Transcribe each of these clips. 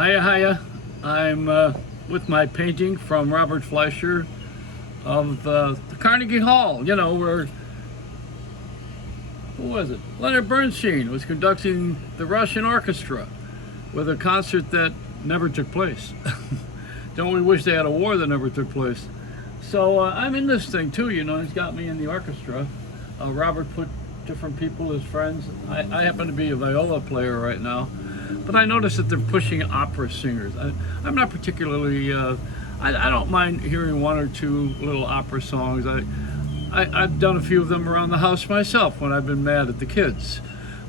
Hiya, hiya. I'm with my painting from Robert Fleisher of the Carnegie Hall, where, who was it? Leonard Bernstein was conducting the Russian orchestra with a concert that never took place. Don't we wish they had a war that never took place? So I'm in this thing too, he's got me in the orchestra. Robert put different people as friends. I happen to be a viola player right now. But I noticed that they're pushing opera singers. I'm not particularly, I don't mind hearing one or two little opera songs. I've done a few of them around the house myself when I've been mad at the kids.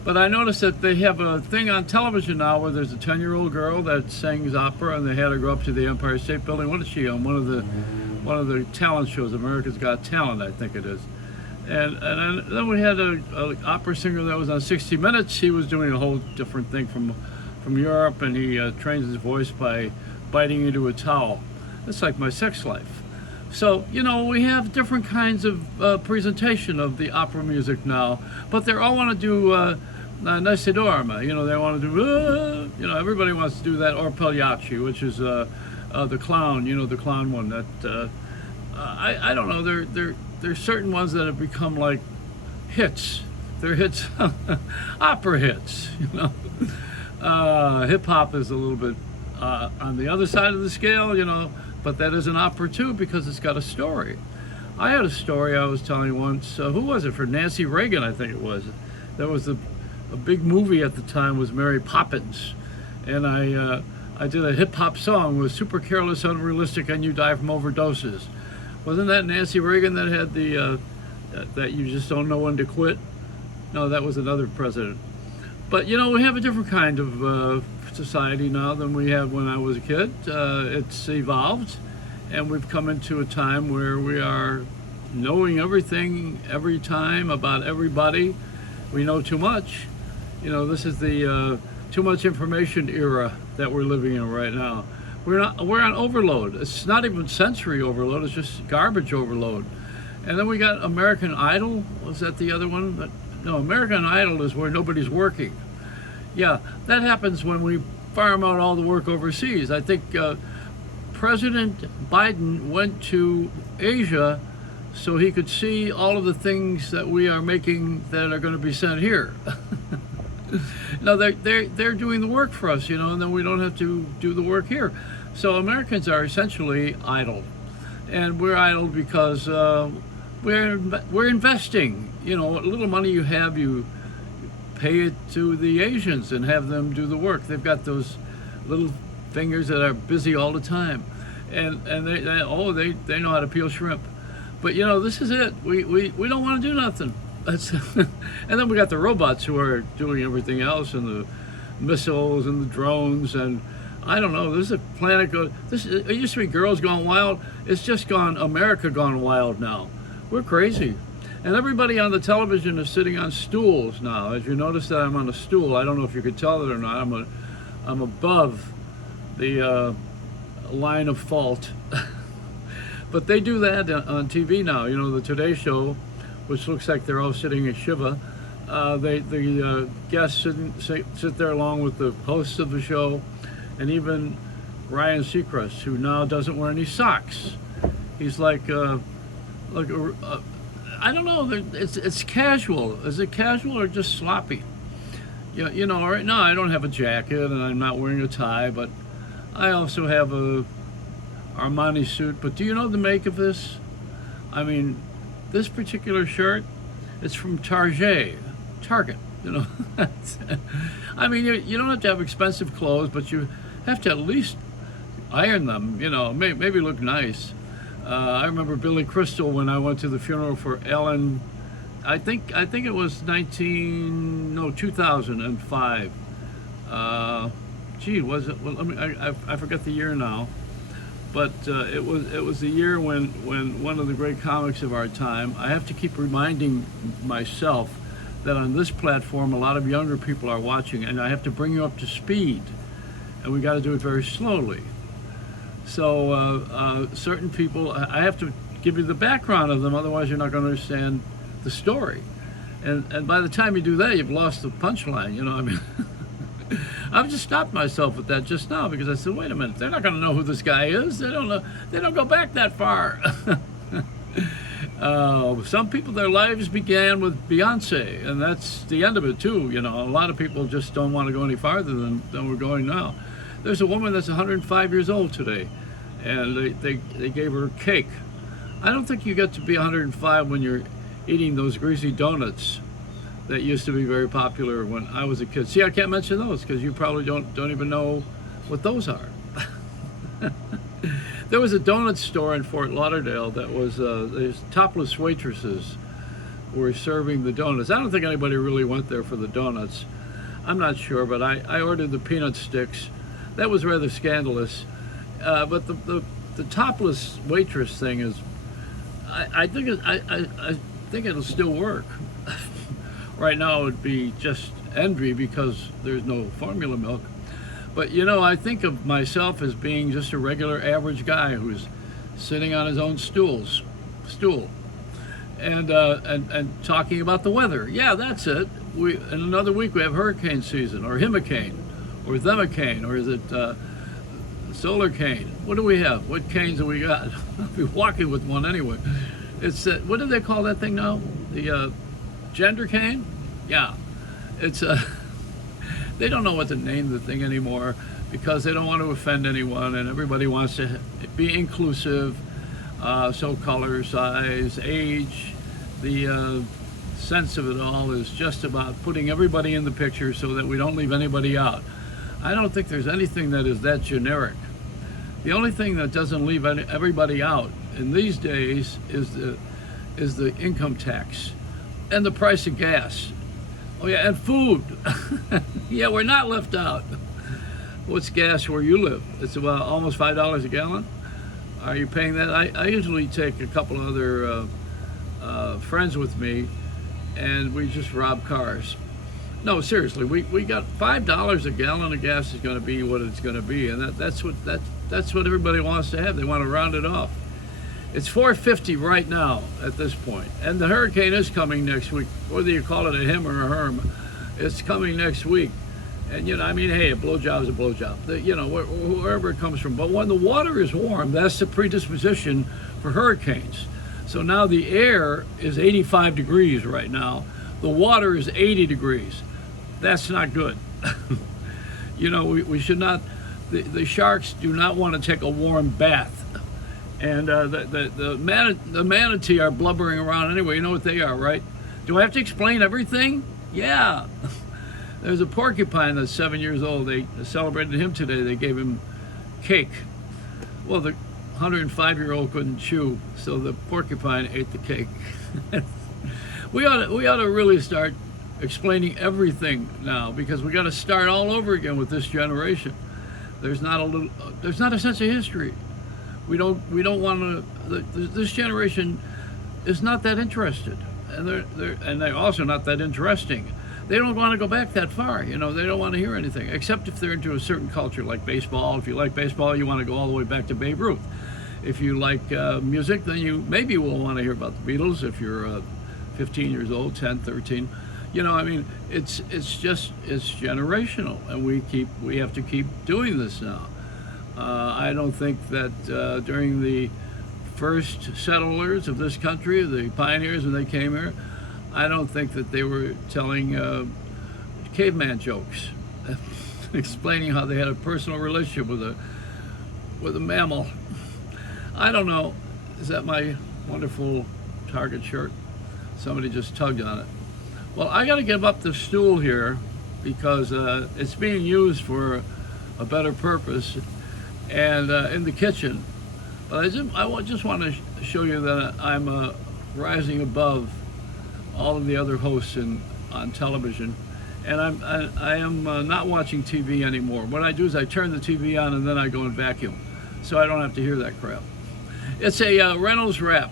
But I noticed that they have a thing on television now where there's a 10-year-old girl that sings opera, and they had her go up to the Empire State Building. What is she on? One of the talent shows, America's Got Talent, I think it is. And then we had a opera singer that was on 60 Minutes. He was doing a whole different thing from Europe, and he trains his voice by biting into a towel. It's like my sex life. So, we have different kinds of presentation of the opera music now, but they all want to do Nessie Dorma. They want to do, everybody wants to do that, or Pagliacci, which is the clown, the clown one. That I don't know, there's certain ones that have become like hits. They're hits, opera hits, Hip hop is a little bit on the other side of the scale, but that is an opera too because it's got a story. I had a story I was telling once. Who was it? For Nancy Reagan, I think it was. There was a big movie at the time was Mary Poppins, and I did a hip hop song with super careless, unrealistic, and you die from overdoses. Wasn't that Nancy Reagan that had the that you just don't know when to quit? No, that was another president. But we have a different kind of society now than we had when I was a kid. It's evolved, and we've come into a time where we are knowing everything every time about everybody. We know too much. This is the too much information era that we're living in right now. We're on overload. It's not even sensory overload, it's just garbage overload. And then we got American Idol. Was that the other one? No, American Idol is where nobody's working. Yeah, that happens when we farm out all the work overseas. I think President Biden went to Asia so he could see all of the things that we are making that are going to be sent here. No, they're doing the work for us, and then we don't have to do the work here. So Americans are essentially idle, and we're idle because we're investing. What little money you have, you pay it to the Asians and have them do the work. They've got those little fingers that are busy all the time, and they know how to peel shrimp. But this is it. We don't want to do nothing. And then we got the robots who are doing everything else, and the missiles and the drones, and I don't know. This is a planet it used to be girls gone wild. It's just gone America gone wild now. We're crazy. And everybody on the television is sitting on stools now. As you notice that I'm on a stool, I don't know if you could tell it or not. I'm above the line of fault. But they do that on TV now. The Today Show, which looks like they're all sitting in Shiva. The guests sit there along with the hosts of the show, and even Ryan Seacrest, who now doesn't wear any socks. He's like I don't know. It's casual. Is it casual or just sloppy? Right now I don't have a jacket and I'm not wearing a tie, but I also have a Armani suit. But do you know the make of this? I mean, this particular shirt, it's from Target. I mean, you don't have to have expensive clothes, but you have to at least iron them. Maybe look nice. I remember Billy Crystal when I went to the funeral for Ellen. I think it was 2005. Was it? Well, I forget the year now. But it was the year when one of the great comics of our time. I have to keep reminding myself that on this platform a lot of younger people are watching, and I have to bring you up to speed, and we got to do it very slowly. So certain people, I have to give you the background of them, otherwise you're not going to understand the story. And by the time you do that, you've lost the punchline. I mean, I've just stopped myself with that just now because I said, wait a minute, they're not going to know who this guy is. They don't know. They don't go back that far. Some people, their lives began with Beyonce, and that's the end of it too. You know, a lot of people just don't want to go any farther than we're going now. There's a woman that's 105 years old today, and they gave her cake. I don't think you get to be 105 when you're eating those greasy donuts that used to be very popular when I was a kid. See, I can't mention those because you probably don't even know what those are. There was a donut store in Fort Lauderdale that was these topless waitresses were serving the donuts. I don't think anybody really went there for the donuts. I'm not sure, but I ordered the peanut sticks. That was rather scandalous. But the topless waitress thing is, I think it'll still work. Right now it would be just envy because there's no formula milk. But you know, I think of myself as being just a regular average guy who's sitting on his own stool, and talking about the weather. Yeah, that's it. In another week we have hurricane season, or himicane, or themicane, or is it solar cane? What do we have? What canes have we got? I'll be walking with one anyway. It's what do they call that thing now? The gender cane? Yeah, it's they don't know what to name the thing anymore because they don't want to offend anyone, and everybody wants to be inclusive. So color, size, age, the sense of it all is just about putting everybody in the picture so that we don't leave anybody out. I don't think there's anything that is that generic. The only thing that doesn't leave everybody out in these days is the income tax and the price of gas. Oh yeah, and food. Yeah, we're not left out. What's gas where you live? It's about almost $5 a gallon. Are you paying that? I usually take a couple other friends with me, and we just rob cars. No, seriously, we got $5 a gallon of gas is going to be what it's going to be, and that's what everybody wants to have. They want to round it off. It's $4.50 right now at this point, and the hurricane is coming next week. Whether you call it a him or a herm, it's coming next week. And you know, I mean, hey, a blowjob is a blowjob. You know, wherever it comes from. But when the water is warm, that's the predisposition for hurricanes. So now the air is 85 degrees right now. The water is 80 degrees. That's not good. You know, we should not. The sharks do not want to take a warm bath. And the manatee are blubbering around anyway. You know what they are, right? Do I have to explain everything? Yeah. There's a porcupine that's 7 years old. They celebrated him today. They gave him cake. Well, the 105-year-old couldn't chew, so the porcupine ate the cake. We ought to really start explaining everything now, because we got to start all over again with this generation. There's not a sense of history. We don't want to. This generation is not that interested, and they're also not that interesting. They don't want to go back that far. You know, they don't want to hear anything except if they're into a certain culture like baseball. If you like baseball, you want to go all the way back to Babe Ruth. If you like music, then you maybe will want to hear about the Beatles. If you're 15 years old, 10, 13, you know, I mean, it's generational, and we have to keep doing this now. I don't think that during the first settlers of this country, the pioneers, when they came here, I don't think that they were telling caveman jokes, explaining how they had a personal relationship with a mammal. I don't know. Is that my wonderful Target shirt? Somebody just tugged on it. Well, I got to give up the stool here because it's being used for a better purpose, and in the kitchen. But I just want to show you that I'm rising above all of the other hosts on television, and I am not watching TV anymore. What I do is I turn the TV on and then I go and vacuum, so I don't have to hear that crap. It's a Reynolds wrap.